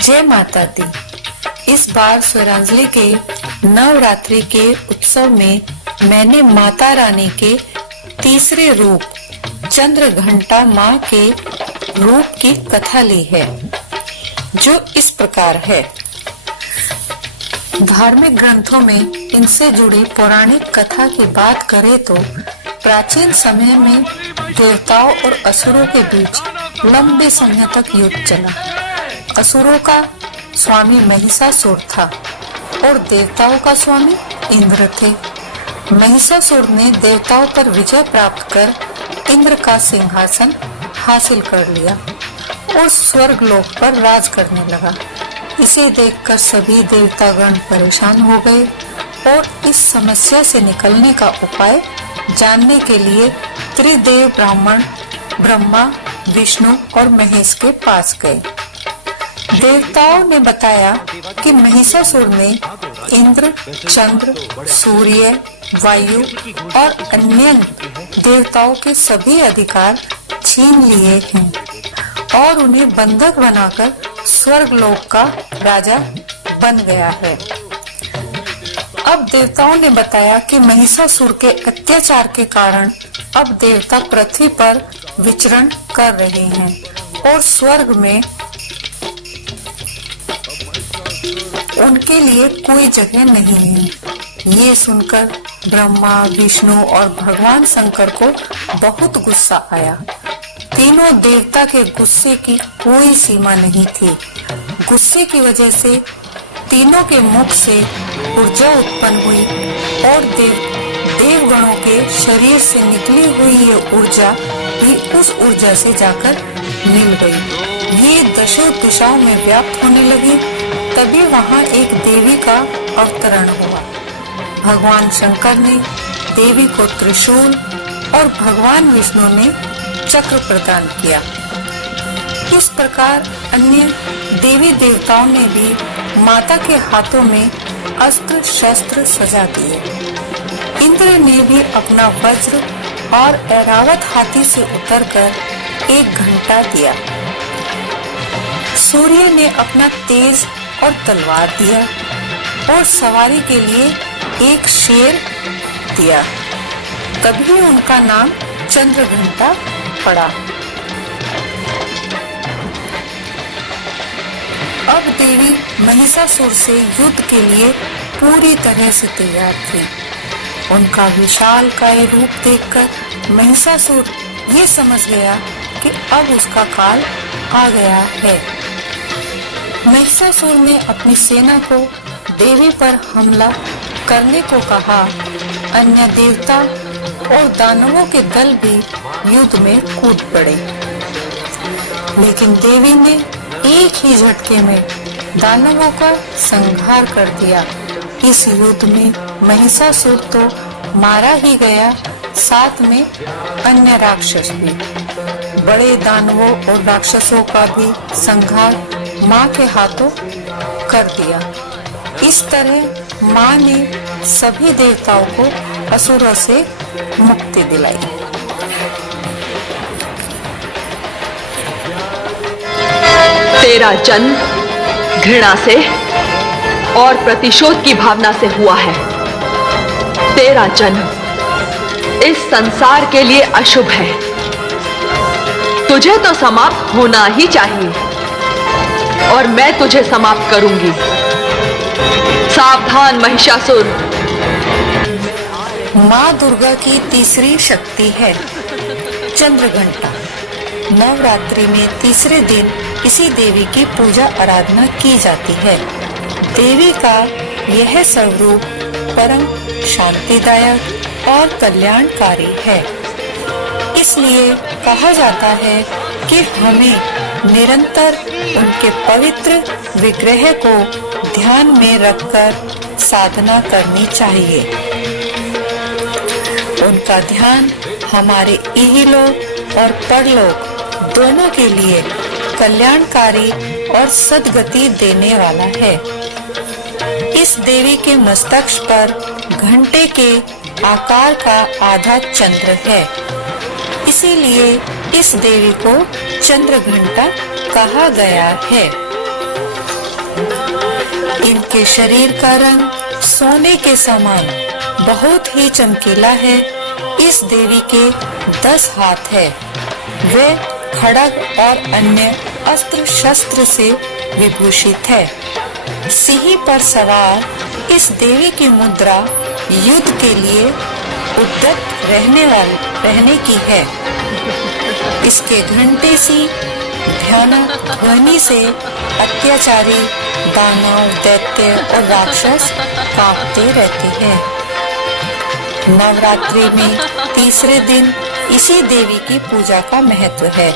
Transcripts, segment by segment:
जय माता दी। इस बार स्वरांजलि के नवरात्रि के उत्सव में मैंने माता रानी के तीसरे रूप चंद्र घंटा माँ के रूप की कथा ली है, जो इस प्रकार है। धार्मिक ग्रंथों में इनसे जुड़ी पौराणिक कथा की बात करें तो प्राचीन समय में देवताओं और असुरों के बीच लंबे समय तक युद्ध चला। असुरों का स्वामी महिषासुर था और देवताओं का स्वामी इंद्र थे। महिषासुर ने देवताओं पर विजय प्राप्त कर इंद्र का सिंहासन हासिल कर लिया और स्वर्ग लोक पर राज करने लगा। इसे देखकर सभी देवतागण परेशान हो गए और इस समस्या से निकलने का उपाय जानने के लिए त्रिदेव ब्राह्मण ब्रह्मा, विष्णु और महेश के पास गए। देवताओं ने बताया कि महिषासुर ने इंद्र, चंद्र, सूर्य, वायु और अन्य देवताओं के सभी अधिकार छीन लिए हैं और उन्हें बंधक बनाकर स्वर्ग लोक का राजा बन गया है। अब देवताओं ने बताया कि महिषासुर के अत्याचार के कारण अब देवता पृथ्वी पर विचरण कर रहे हैं और स्वर्ग में उनके लिए कोई जगह नहीं है। ये सुनकर ब्रह्मा, विष्णु और भगवान शंकर को बहुत गुस्सा आया। तीनों देवता के गुस्से की कोई सीमा नहीं थी। गुस्से की वजह से तीनों के मुख से ऊर्जा उत्पन्न हुई और देवगणों के शरीर से निकली हुई ये ऊर्जा भी उस ऊर्जा से जाकर मिल गई। ये दशों दिशाओं में व्याप्त होने लगी। तभी वहां एक देवी का अवतरण हुआ। भगवान शंकर ने देवी को त्रिशूल और भगवान विष्णु ने चक्र प्रदान किया। इस प्रकार अन्य देवी देवताओं ने भी माता के हाथों में अस्त्र शस्त्र सजा दिए। इंद्र ने भी अपना वज्र और ऐरावत हाथी से उतरकर एक घंटा दिया। सूर्य ने अपना तेज और तलवार दिया और सवारी के लिए एक शेर दिया। तभी उनका नाम चंद्रघंटा पड़ा। अब देवी महिषासुर से युद्ध के लिए पूरी तरह से तैयार थी। उनका विशालकाय रूप देखकर महिषासुर ये समझ गया कि अब उसका काल आ गया है। महिषासुर ने अपनी सेना को देवी पर हमला करने को कहा। अन्य देवता और दानवों के दल भी युद्ध में कूद पड़े, लेकिन देवी ने एक ही झटके में दानवों का संहार कर दिया। इस युद्ध में महिषासुर तो मारा ही गया, साथ में अन्य राक्षस भी। बड़े दानवों और राक्षसों का भी संहार माँ के हाथों कर दिया। इस तरह माँ ने सभी देवताओं को असुरों से मुक्ति दिलाई। तेरा जन्म घृणा से और प्रतिशोध की भावना से हुआ है। तेरा जन्म इस संसार के लिए अशुभ है। तुझे तो समाप्त होना ही चाहिए और मैं तुझे समाप्त करूंगी। सावधान महिषासुर। माँ दुर्गा की तीसरी शक्ति है चंद्रघंटा। नवरात्रि में तीसरे दिन इसी देवी की पूजा आराधना की जाती है। देवी का यह स्वरूप परम शांतिदायक और कल्याणकारी है। इसलिए कहा जाता है कि हमें निरंतर उनके पवित्र विग्रह को ध्यान में रखकर साधना करनी चाहिए। उनका ध्यान हमारे इहलोक और परलोक दोनों के लिए कल्याणकारी और सद्गति देने वाला है। इस देवी के मस्तक पर घंटे के आकार का आधा चंद्र है, इसीलिए इस देवी को चंद्रघंटा कहा गया है। इनके शरीर का रंग सोने के समान बहुत ही चमकीला है। इस देवी के 10 हाथ है। वे खड्ग और अन्य अस्त्र शस्त्र से विभूषित है। सिंह पर सवार इस देवी की मुद्रा युद्ध के लिए उद्यत रहने की है। इसके घंटे सी भयानक ध्वनि से अत्याचारी दानव, दैत्य और राक्षस कांपते रहते हैं। नवरात्रि में तीसरे दिन इसी देवी की पूजा का महत्व है।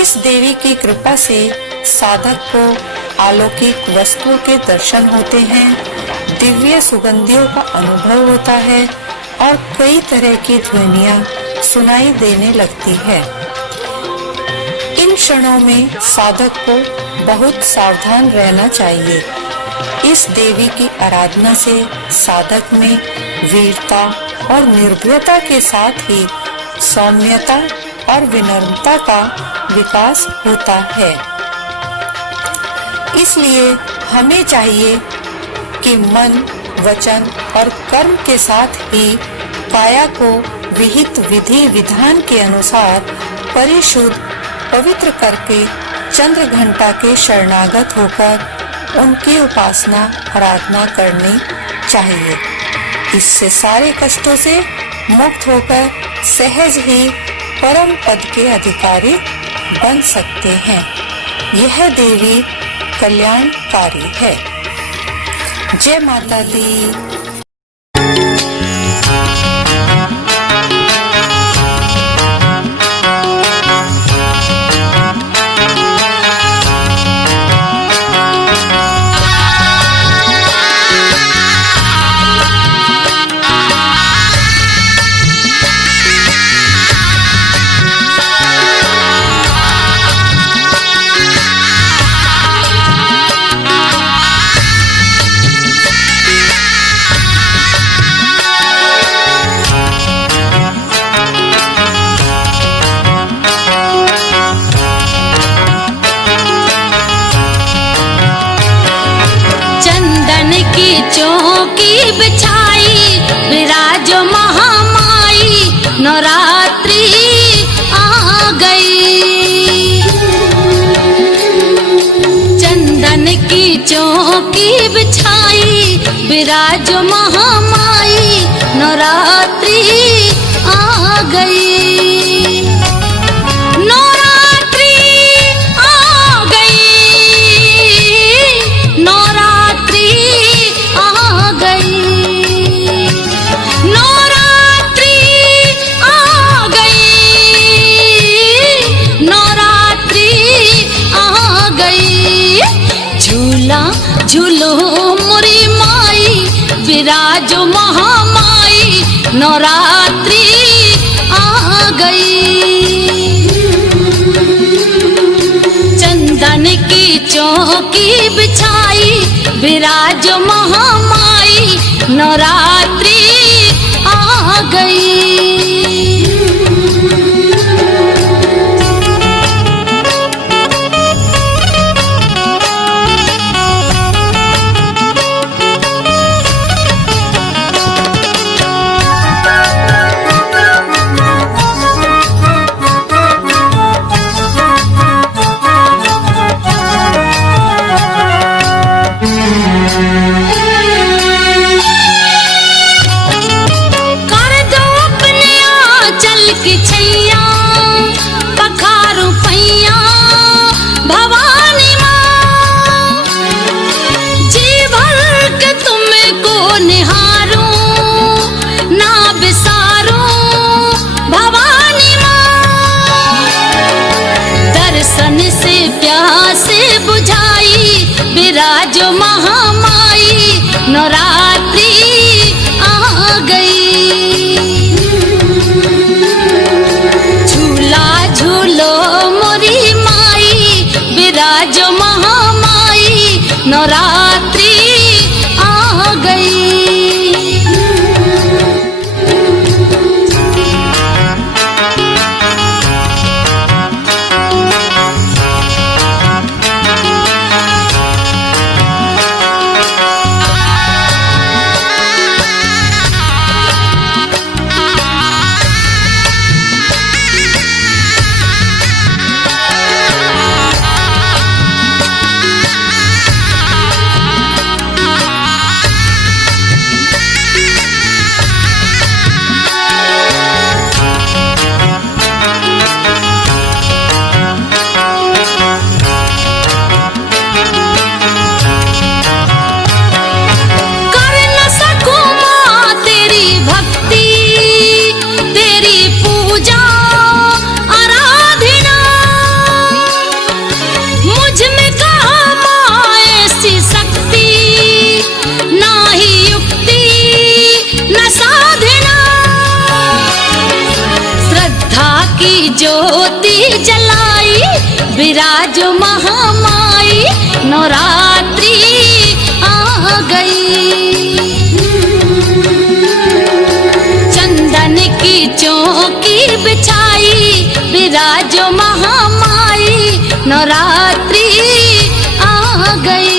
इस देवी की कृपा से साधक को अलौकिक वस्तुओं के दर्शन होते हैं, दिव्य सुगंधियों का अनुभव होता है और कई तरह की ध्वनियां सुनाई देने लगती है। इन क्षणों में साधक को बहुत सावधान रहना चाहिए। इस देवी की आराधना से साधक में वीरता और निर्भयता के साथ ही सौम्यता और विनम्रता का विकास होता है। इसलिए हमें चाहिए कि मन, वचन और कर्म के साथ ही काया को विहित विधि विधान के अनुसार परिशुद्ध पवित्र करके चंद्र घंटा के शरणागत होकर उनकी उपासना आराधना करनी चाहिए। इससे सारे कष्टों से मुक्त होकर सहज ही परम पद के अधिकारी बन सकते हैं। यह देवी कल्याणकारी है। जय माता दी। चौकी बिछाई विराजो महामाई, नवरात्रि आ गई। चंदन की चौकी बिछाई विराजो महामाई, नवरात्रि आ गई। झूलो मोरी माई विराजो महामाई, नवरात्रि आ गई। चंदन की चौकी बिछाई विराजो महामाई, नवरात्रि आ गई। विराजो महामाई, नवरात्रि आ गई। झूला झूलो मोरी माई विराजो महामाई, नवरात्रि आ गई। विराजो महामाई नवरात्रि आ गई। चंदन की चौकी बिछाई विराजो महामाई नवरात्रि आ गई।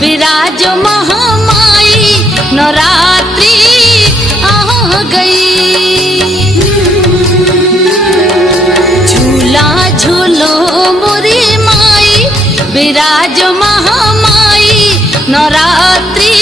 विराजो महामाई नवरात्रि आ गई। झूला झूलो मोरी माई विराजो महामाई नवरात्रि